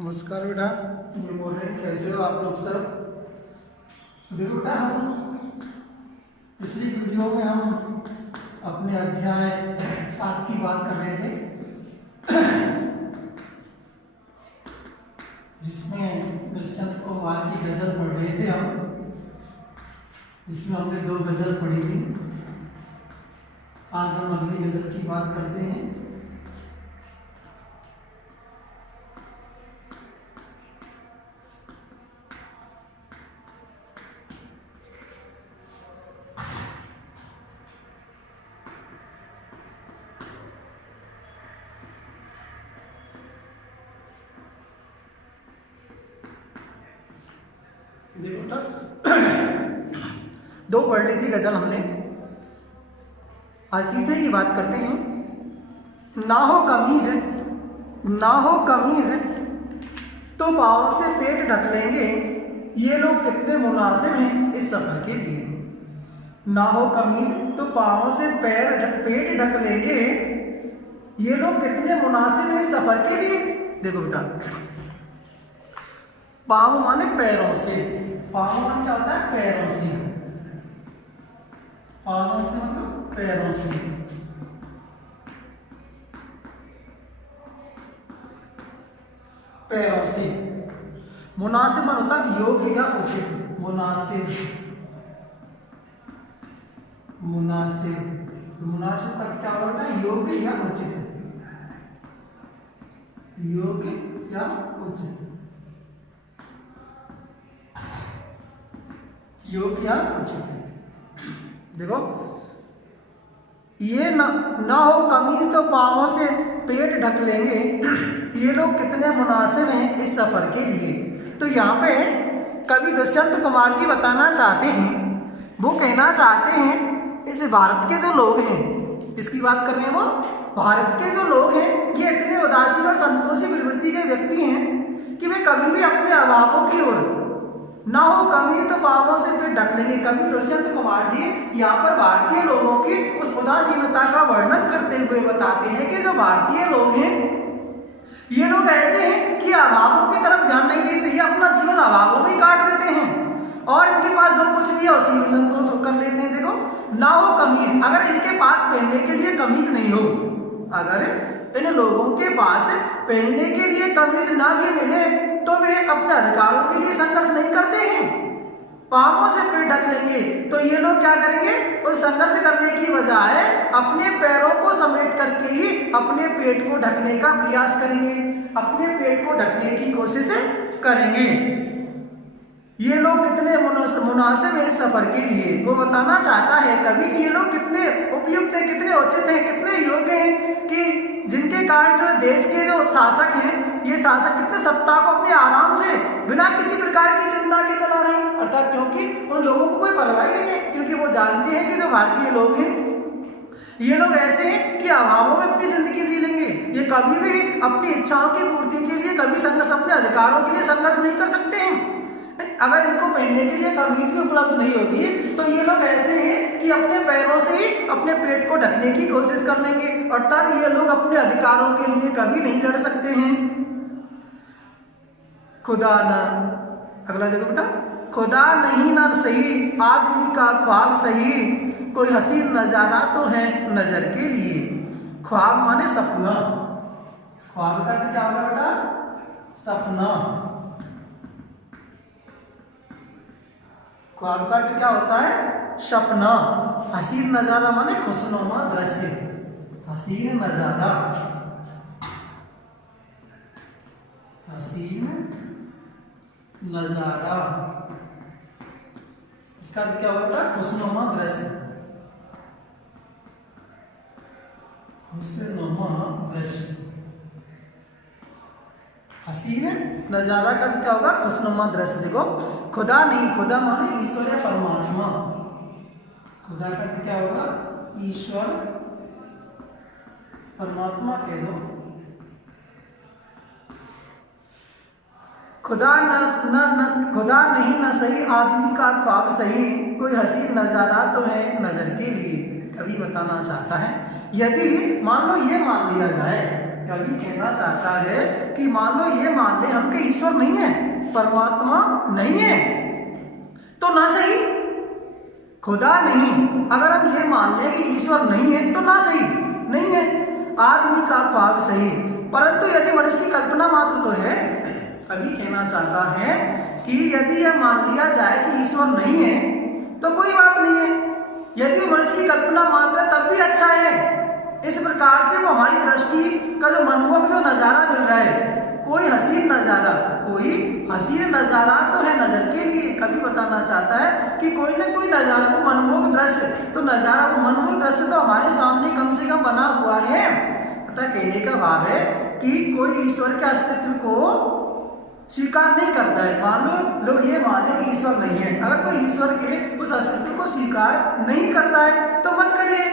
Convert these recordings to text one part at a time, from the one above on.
नमस्कार बेटा। Good morning. कैसे हो आप लोग सब? देखो बेटा, हम पिछली वीडियो में हम अपने अध्याय 7 की बात कर रहे थे, जिसमें दुष्यंत कुमार की गजल पढ़ रहे थे हम, जिसमें हमने 2 गजल पढ़ी थी। आज हम अगली गजल की बात करते हैं। देखो बेटा, 2 पढ़ ली थी गजल हमने। आज तीसरे की बात करते हैं। ना हो कमीज तो पाँव से पेट ढक लेंगे, ये लोग कितने मुनासिब हैं इस सफर के लिए। ना हो कमीज तो पाँव से पेट ढक लेंगे, ये लोग कितने मुनासिब हैं इस सफर के लिए। देखो बेटा, पाँव माने पैरों से, पाँव माने क्या होता है? पैरों से। पाँव से मतलब पैरों से। पैरों से मुनासिब होता है योग्य या उचित। मुनासिब का क्या होता है? योग्य या उचित। योग्य या उचित। योग्य या उचित। देखो, ये ना हो कमीज तो पाँवों से पेट ढक लेंगे, ये लोग कितने मुनासिब हैं इस सफर के लिए। तो यहाँ पे कवि दुष्यंत कुमार जी बताना चाहते हैं, वो कहना चाहते हैं इस भारत के जो लोग हैं, किसकी बात कर रहे हैं वो? भारत के जो लोग हैं, ये इतने उदासीन और संतोषी प्रवृत्ति के व्यक्ति हैं कि वे कभी भी अपने अभावों की ओर, ना हो कमीज तो पाँवों से पेट ढक लेंगे। कवि दुष्यंत कुमार जी यहाँ पर भारतीय लोगों की उस उदासीनता का वर्णन करते हुए बताते हैं कि जो भारतीय लोग हैं, ये लोग ऐसे हैं कि अभावों की तरफ ध्यान नहीं देते, ये अपना जीवन अभावों में काट देते हैं और इनके पास जो कुछ भी है उसी में संतोष कर लेते हैं। देखो, ना हो कमीज, अगर इनके पास पहनने के लिए कमीज नहीं हो, अगर इन लोगों के पास पहनने के लिए कमीज ना भी मिले तो वे अपने अधिकारों के लिए संघर्ष नहीं करते हैं। पाँवों से पेट ढक लेंगे तो ये लोग क्या करेंगे? उस संघर्ष करने की बजाय अपने पैरों को समेट करके ही अपने पेट को ढकने का प्रयास करेंगे, अपने पेट को ढकने की कोशिश करेंगे। ये लोग कितने मुनासिब हैं इस सफर के लिए। वो बताना चाहता है कवि कि ये लोग कितने उपयुक्त हैं, कितने उचित हैं, कितने योग्य हैं कि जिनके कारण जो देश के जो शासक हैं, ये शासक कितने सत्ता को अपने आराम से बिना किसी प्रकार की चिंता के चला रहे हैं। अर्थात क्योंकि उन लोगों को कोई परवाह नहीं है, क्योंकि वो जानते हैं कि जो भारतीय लोग हैं, ये लोग ऐसे हैं कि अभावों में अपनी जिंदगी जी लेंगे। ये कभी भी अपनी इच्छाओं की पूर्ति के लिए कभी संघर्ष, अपने अधिकारों के लिए संघर्ष नहीं कर सकते हैं। अगर इनको पहनने के लिए कमीज भी उपलब्ध नहीं होगी तो ये लोग ऐसे हैं कि अपने पैरों से ही अपने पेट को ढकने की कोशिश कर लेंगे। अर्थात ये लोग अपने अधिकारों के लिए कभी नहीं लड़ सकते हैं। खुदा ना, अगला देखो बेटा, खुदा नहीं ना सही आदमी का ख्वाब सही, कोई हसीन नजारा तो है नजर के लिए। ख्वाब माने सपना। ख्वाब का अर्थ क्या होगा बेटा? सपना। ख्वाब का अर्थ क्या होता है? सपना। हसीन नजारा माने खुशनुमा दृश्य। हसीन नजारा, हसीन नजारा, इसका अर्थ क्या होता है? खुशनुमा दृश्य। खुशनुमा दृश्य। हसीन नजारा का अर्थ क्या होगा? खुशनुमा दृश्य। देखो, खुदा नहीं, खुदा माने ईश्वर या परमात्मा। खुदा का अर्थ क्या होगा? ईश्वर, परमात्मा कह दो। खुदा नहीं ना सही आदमी का ख्वाब सही, कोई हसीन नजारा तो है नजर के लिए। कवि बताना चाहता है, यदि मान लो ये मान लिया जाए, कवि कहना चाहता है कि मान लो ये मान ले हम कि ईश्वर नहीं है, परमात्मा नहीं है, तो ना सही, खुदा नहीं। अगर हम ये मान लें कि ईश्वर नहीं है तो ना सही, नहीं है, आदमी का ख्वाब सही। परंतु यदि मनुष्य की कल्पना मात्र तो है, कवि कहना चाहता है कि यदि यह मान लिया जाए कि ईश्वर नहीं है तो कोई बात नहीं है, यदि मनुष्य की कल्पना मात्र तब भी अच्छा है। इस प्रकार से वो हमारी दृष्टि का जो मनमोहक जो नज़ारा मिल रहा है, कोई हसीन नज़ारा, कोई हसीन नज़ारा तो है नज़र के लिए। कवि बताना चाहता है कि कोई ना कोई नज़ारा, वो मनमोहक दृश्य तो नज़ारा, वो मनमोहक दृश्य तो हमारे सामने कम से कम बना हुआ है। अतः कहने का भाव है कि कोई ईश्वर के अस्तित्व को स्वीकार नहीं करता है। मान लो लोग ये माने कि ईश्वर नहीं है, अगर कोई ईश्वर के उस अस्तित्व को स्वीकार नहीं करता है तो मत करिए,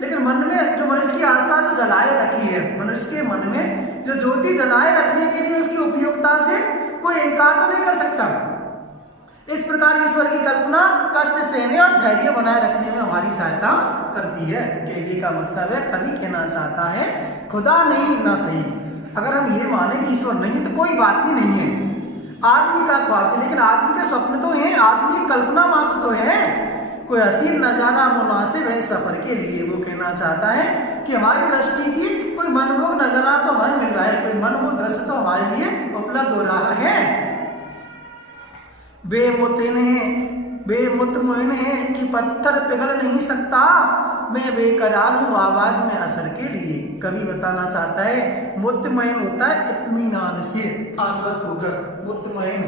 लेकिन मन में जो मनुष्य की आशा जो जलाए रखी है, मनुष्य के मन में जो ज्योति जलाए रखने के लिए उसकी उपयोगिता से कोई इनकार तो नहीं कर सकता। इस प्रकार ईश्वर की कल्पना कष्ट सहने और धैर्य बनाए रखने में हमारी सहायता करती है। कहने का मतलब है, कवि कहना चाहता है खुदा नहीं ना सही, अगर हम ये माने कि ईश्वर नहीं है तो कोई बात नहीं है, आदमी का ख्वाब से, लेकिन आदमी के स्वप्न तो हैं, आदमी की कल्पना मात्र तो है, कोई हसीन नज़ारा मुनासिब है सफ़र के लिए। वो कहना चाहता है कि हमारी दृष्टि की कोई मनमोहक नज़ारा तो हमें मिल रहा है, कोई मनमोहक दृश्य तो हमारे लिए उपलब्ध हो रहा है। बेमुतमईन है कि पत्थर पिघल नहीं सकता, मैं बेकरार हूँ आवाज में असर के लिए। कवि बताना चाहता है मुतमईन होता है इत्मीनान से, आश्वस्त होकर, मुतमईन,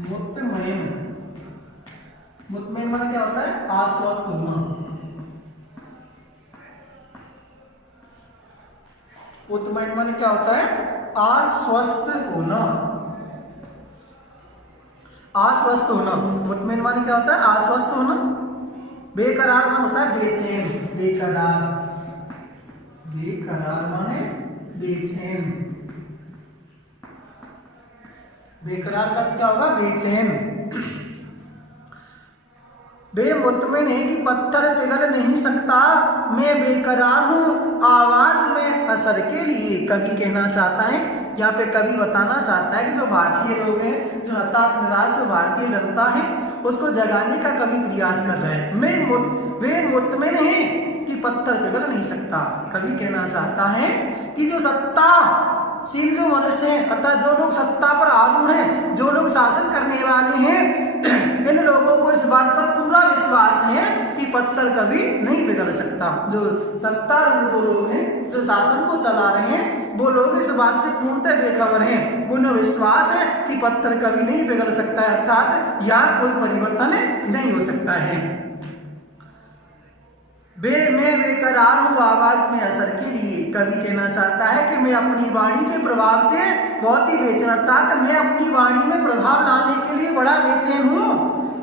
मुतमईन, मुतमईन माने क्या होता है? आश्वस्त होना। मुतमईन माने क्या होता है? आश्वस्त होना, आश्वस्त होना। मुतमईन माने क्या होता है? आश्वस्त होना। बेकरार माने होता है बेचैन, बेकरार, बेकरार माने बेचैन, बेकरार का क्या होगा? बेचैन। बेमुतमईन है कि पत्थर पिघल नहीं सकता, मैं बेकरार हूँ आवाज में असर के लिए। कवि कहना चाहता है, यहाँ पे कवि बताना चाहता है कि जो भारतीय लोग हैं, जो हताश निराश भारतीय जनता है, उसको जगाने का कवि प्रयास कर रहे हैं। वे मुतमईन है कि पत्थर पिघल नहीं सकता। कवि कहना चाहता है कि जो सत्ताशील जो मनुष्य हैं, अर्थात जो लोग सत्ता पर आरूढ़ हैं, जो लोग शासन करने वाले हैं, इन लोगों को इस बात पर पूरा विश्वास है कि पत्थर कभी नहीं पिघल सकता। जो सत्तारूढ़ जो लोग हैं, जो शासन को चला रहे हैं, वो लोग इस बात से पूर्णतः बेखबर हैं, उन्हें विश्वास है कि पत्थर कभी नहीं पिघल सकता है, अर्थात यहाँ कोई परिवर्तन नहीं हो सकता है। मैं बेकरार हूँ आवाज में असर के लिए। कवि कहना चाहता है कि मैं अपनी वाणी के प्रभाव से बहुत ही बेचैन, अर्थात मैं अपनी वाणी में प्रभाव लाने के लिए बड़ा बेचैन हूँ,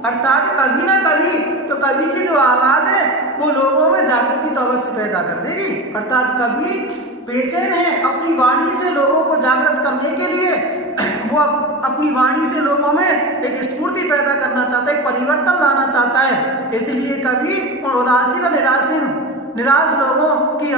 अर्थात कभी ना कभी तो कवि की जो आवाज है वो लोगों में जागृति तो अवश्य पैदा कर देगी। अर्थात कवि बेचैन है अपनी वाणी से लोगों को जागृत करने के लिए, वो अपनी वाणी से लोगों में एक स्फूर्ति पैदा करना चाहता है, एक परिवर्तन लाना चाहता है। इसलिए कवि और उदासीन और निराश लोगों की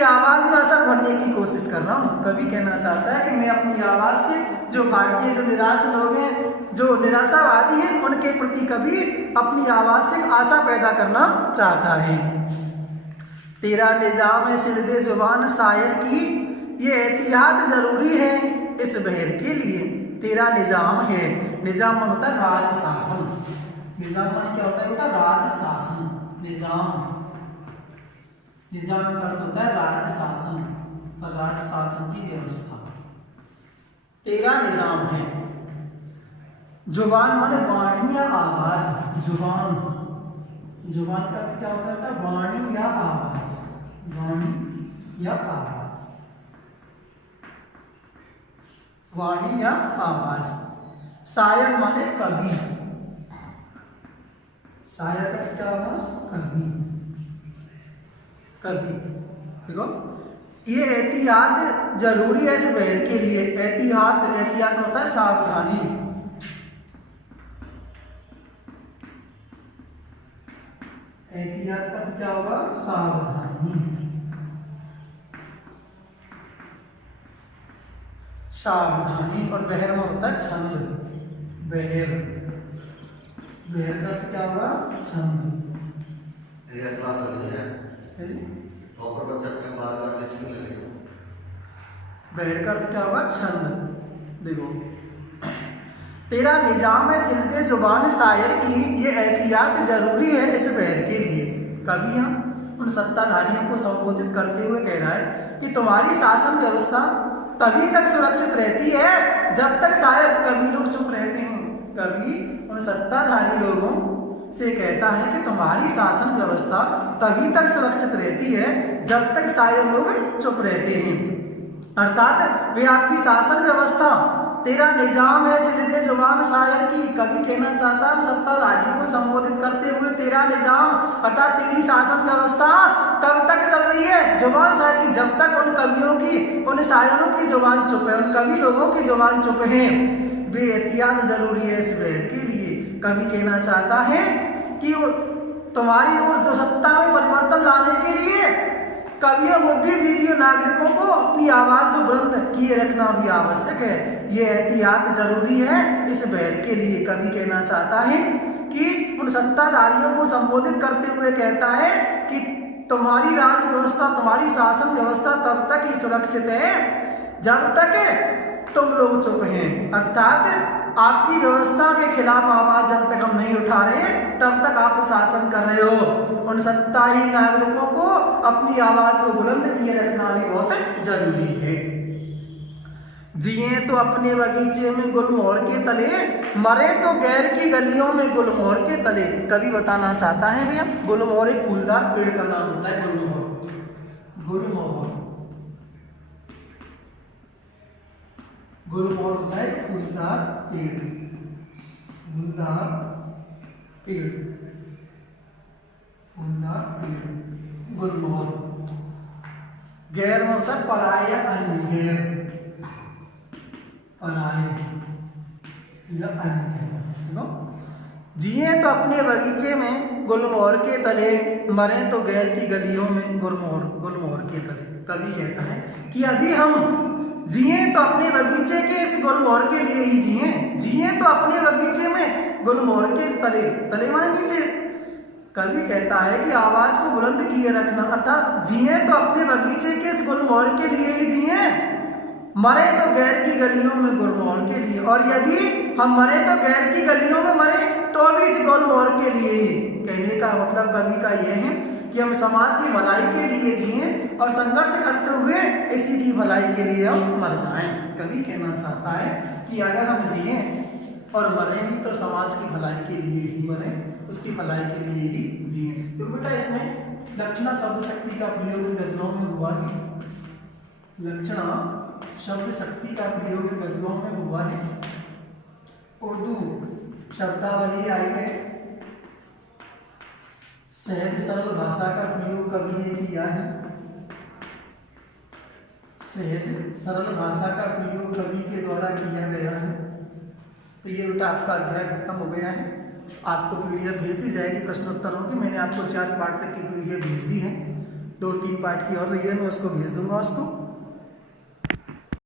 आवाज में असर भरने की कोशिश कर रहा हूँ। कवि कहना चाहता है कि मैं अपनी आवाज से जो भारतीय जो निराश लोग हैं, जो निराशावादी हैं, उनके प्रति कवि अपनी आवाज से आशा पैदा करना चाहता है। तेरा निजाम है सिलदे जुबान शायर की, ये एहतियात जरूरी है इस बहर के लिए। तेरा निजाम है, निजाम मन होता है राज शासन, निजाम मन क्या होता है बेटा? राज शासन। निजाम का अर्थ होता है राज शासन और राज शासन की व्यवस्था। तेरा निजाम है, जुबान माने वाणी या आवाज, जुबान, जुबान का अर्थ क्या होता है? वाणी या आवाज, वाणी या आवाज, वाणी या आवाज। शायर माने कवि, शायर का क्या होगा? कवि, कवि। देखो ये एहतियात जरूरी है इस बहर के लिए। एहतियात होता है सावधानी, एहतियात का अर्थ क्या होगा? सावधानी। सावधानी। और बहर में होता है छंद। बहर, बहर का अर्थ क्या होगा? छंद। ये क्लास लगी है है जी। तो ऊपर बच्चा के बार-बार लिसनिंग ले लो। बहर का अर्थ क्या होगा? छंद। देखो, तेरा निजाम है सिलते जुबान शायर की, ये एहतियात जरूरी है इस बहर के लिए। कभी हम उन सत्ताधारियों को संबोधित करते हुए कह रहा है कि तुम्हारी शासन व्यवस्था तभी तक सुरक्षित रहती है जब तक शायद कभी लोग चुप रहते हैं। कभी उन सत्ताधारी लोगों से कहता है कि तुम्हारी शासन व्यवस्था तभी तक सुरक्षित रहती है जब तक शायद लोग चुप रहते हैं। अर्थात वे आपकी शासन व्यवस्था, तेरा निजाम है सिलदे जुबान शायर की। कभी कहना चाहता है सत्ताधारियों को संबोधित करते हुए तेरा निजाम अर्थात तेरी शासन व्यवस्था तब तक चल रही है जुबान शायर की जब तक उन कवियों की, उन शायरों की जुबान चुप है, उन कवि लोगों की जुबान चुप है। वे एहतियात जरूरी है इस बहर के लिए। कवि कहना चाहता है कि तुम्हारी ओर जो सत्ता में परिवर्तन लाने के लिए कवियों, बुद्धिजीवियों, नागरिकों को अपनी आवाज को बुलंद किए रखना भी आवश्यक है। ये एहतियात जरूरी है इस बहर के लिए। कवि कहना चाहता है कि उन सत्ताधारियों को संबोधित करते हुए कहता है कि तुम्हारी राज व्यवस्था, तुम्हारी शासन व्यवस्था तब तक ही सुरक्षित है जब तक तुम लोग चुप हैं। अर्थात आपकी व्यवस्था के खिलाफ आवाज जब तक हम नहीं उठा रहे तब तक आप शासन कर रहे हो। उन सत्ताहीन नागरिकों को अपनी आवाज को बुलंद किए रखना भी बहुत जरूरी है। जिए तो अपने बगीचे में गुलमोहर के तले, मरे तो गैर की गलियों में गुलमोहर के तले। कवि बताना चाहता है भैया, गुलमोहर एक फूलदार पेड़ का नाम होता है। गुलमोहर, गुलमोहर, गुलमोहर होता है फूलदार पेड़, फूलदार पेड़, फूलदार पेड़, गुलमोहर। गैर में होता है पराया अन्य, गैर, पराया या अन्य। देखो, जिए तो अपने बगीचे में गुलमोहर के तले, मरे तो गैर की गलियों में गुलमोहर, गुलमोहर के तले। कवि कहता है कि यदि हम जिए तो अपने बगीचे के इस गुलमोहर के लिए ही जिए। जिए तो अपने बगीचे में गुलमोहर के तले, तले माने नीचे। कवि कहता है कि आवाज को बुलंद किए रखना, अर्थात जिए तो अपने बगीचे के इस गुलमोहर के लिए ही जिए, मरे तो गैर की गलियों में गुलमोहर के लिए। और यदि हम मरे तो गैर की गलियों में मरे तो भी इस गुलमोहर के लिए ही। कहने का मतलब कवि का यह है कि हम समाज की भलाई के लिए जिए और संघर्ष करते हुए इसी की भलाई के लिए हम मर जाएं। कवि कहना चाहता है कि अगर हम जिए और मरे भी तो समाज की भलाई के लिए ही मरे, उसकी भलाई के लिए ही जिए। तो बेटा इसमें लक्षणा शब्द शक्ति का प्रयोग इन गजलों में हुआ है। लक्षणा शब्द शक्ति का प्रयोग इन गजलों में हुआ है। उर्दू शब्दावली आई है। सहज सरल भाषा का प्रयोग कवि ने किया है। सहज सरल भाषा का प्रयोग कवि के द्वारा किया गया है। तो ये बेटा आपका अध्याय खत्म हो गया है। आपको पीडीएफ भेज दी जाएगी प्रश्नोत्तरों की। मैंने आपको 4 पार्ट तक की पीडीएफ भेज दी है, 2-3 पार्ट की और रही है, मैं उसको भेज दूंगा उसको।